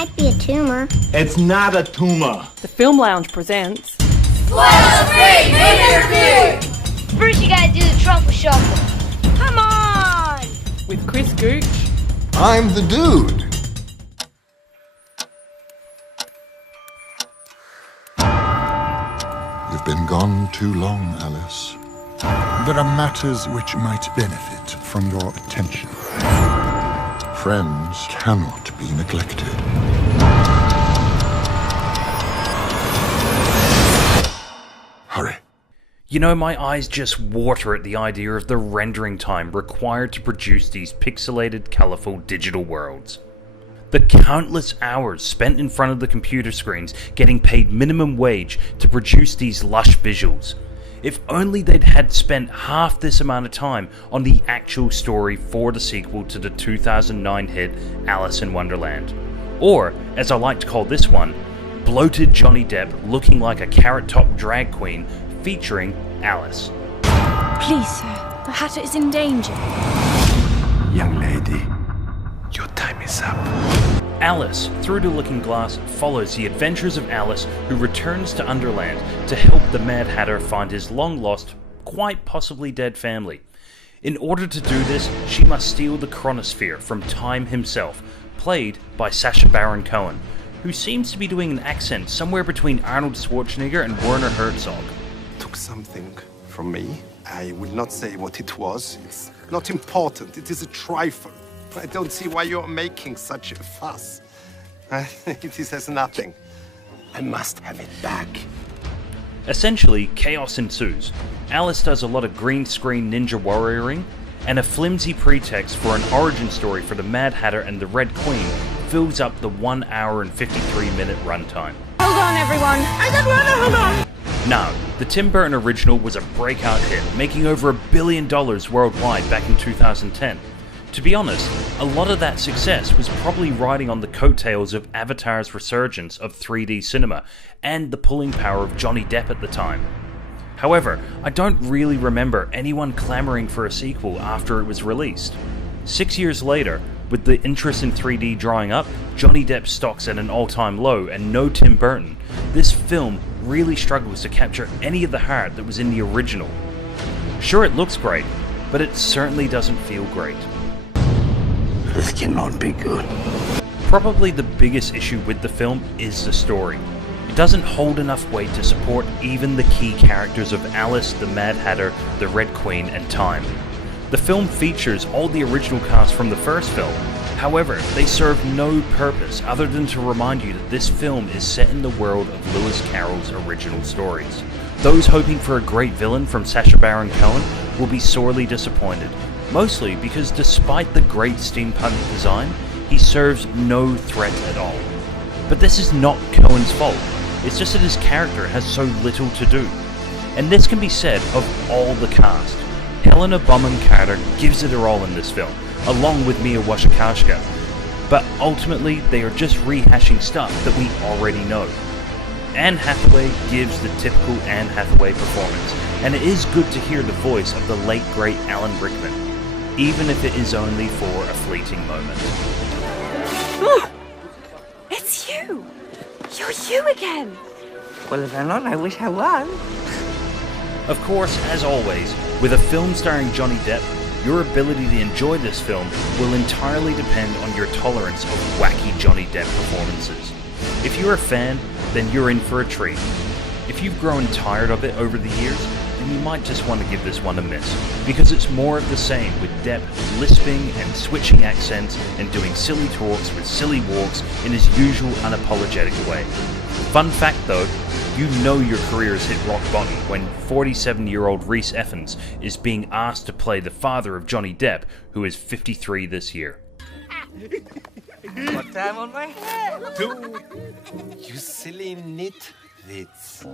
Might be a tumor. It's not a tumor. The Film Lounge presents... Spoiler-free movie review! First you gotta do the truffle shuffle. Come on! With Chris Gooch. I'm the dude. You've been gone too long, Alice. There are matters which might benefit from your attention. Friends cannot be neglected. Hurry. You know, my eyes just water at the idea of the rendering time required to produce these pixelated, colourful digital worlds. The countless hours spent in front of the computer screens getting paid minimum wage to produce these lush visuals. If only they'd had spent half this amount of time on the actual story for the sequel to the 2009 hit Alice in Wonderland. Or, as I like to call this one, bloated Johnny Depp looking like a carrot-top drag queen featuring Alice. Please, sir, the Hatter is in danger. Young lady, your time is up. Alice, Through the Looking Glass, follows the adventures of Alice, who returns to Underland to help the Mad Hatter find his long-lost, quite possibly dead family. In order to do this, she must steal the chronosphere from Time himself, played by Sacha Baron Cohen, who seems to be doing an accent somewhere between Arnold Schwarzenegger and Werner Herzog. Took something from me. I will not say what it was. It's not important. It is a trifle. I don't see why you're making such a fuss. It says nothing. I must have it back. Essentially, chaos ensues. Alice does a lot of green screen ninja warrioring, and a flimsy pretext for an origin story for the Mad Hatter and the Red Queen fills up the 1 hour and 53 minute runtime. Hold on, everyone. Hold on! Now, the Tim Burton original was a breakout hit, making over $1 billion worldwide back in 2010. To be honest, a lot of that success was probably riding on the coattails of Avatar's resurgence of 3D cinema and the pulling power of Johnny Depp at the time. However, I don't really remember anyone clamoring for a sequel after it was released. 6 years later, with the interest in 3D drying up, Johnny Depp's stocks at an all-time low, and no Tim Burton, this film really struggles to capture any of the heart that was in the original. Sure, it looks great, but it certainly doesn't feel great. This cannot be good. Probably the biggest issue with the film is the story. It doesn't hold enough weight to support even the key characters of Alice, the Mad Hatter, the Red Queen, and Time. The film features all the original cast from the first film. However, they serve no purpose other than to remind you that this film is set in the world of Lewis Carroll's original stories. Those hoping for a great villain from Sacha Baron Cohen will be sorely disappointed. Mostly because despite the great steampunk design, he serves no threat at all. But this is not Cohen's fault, it's just that his character has so little to do. And this can be said of all the cast. Helena Bonham Carter gives it her all in this film, along with Mia Wasikowska. But ultimately, they are just rehashing stuff that we already know. Anne Hathaway gives the typical Anne Hathaway performance, and it is good to hear the voice of the late great Alan Rickman, even if it is only for a fleeting moment. Oh, it's you! You're you again! Well, if I'm not, I wish I was. Of course, as always, with a film starring Johnny Depp, your ability to enjoy this film will entirely depend on your tolerance of wacky Johnny Depp performances. If you're a fan, then you're in for a treat. If you've grown tired of it over the years, then you might just want to give this one a miss, because it's more of the same with Depp lisping and switching accents and doing silly talks with silly walks in his usual unapologetic way. Fun fact though, you know your career has hit rock bottom when 47-year-old Rhys Ifans is being asked to play the father of Johnny Depp, who is 53 this year. What time on my head? Dude, you silly nitwits.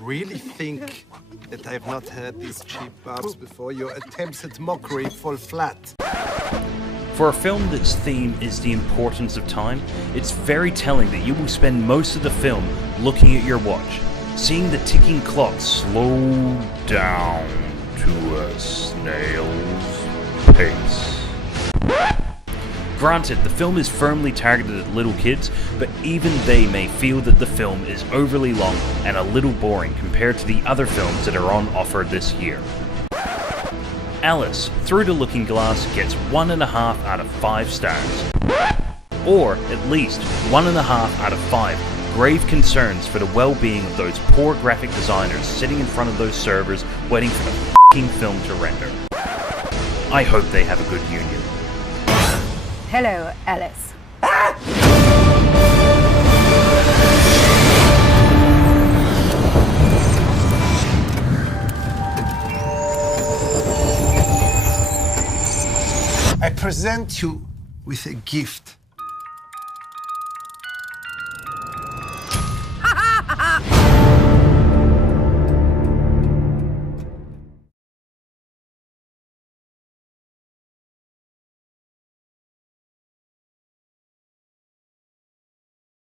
Really think that I have not heard these cheap barbs before? Your attempts at mockery fall flat. For a film that's theme is the importance of time, it's very telling that you will spend most of the film looking at your watch, seeing the ticking clock slow down to a snail's pace. Granted, the film is firmly targeted at little kids, but even they may feel that the film is overly long and a little boring compared to the other films that are on offer this year. Alice, Through the Looking Glass gets 1.5 out of 5 stars. Or, at least, 1.5 out of 5 grave concerns for the well-being of those poor graphic designers sitting in front of those servers waiting for the f***ing film to render. I hope they have a good union. Hello, Alice. I present you with a gift.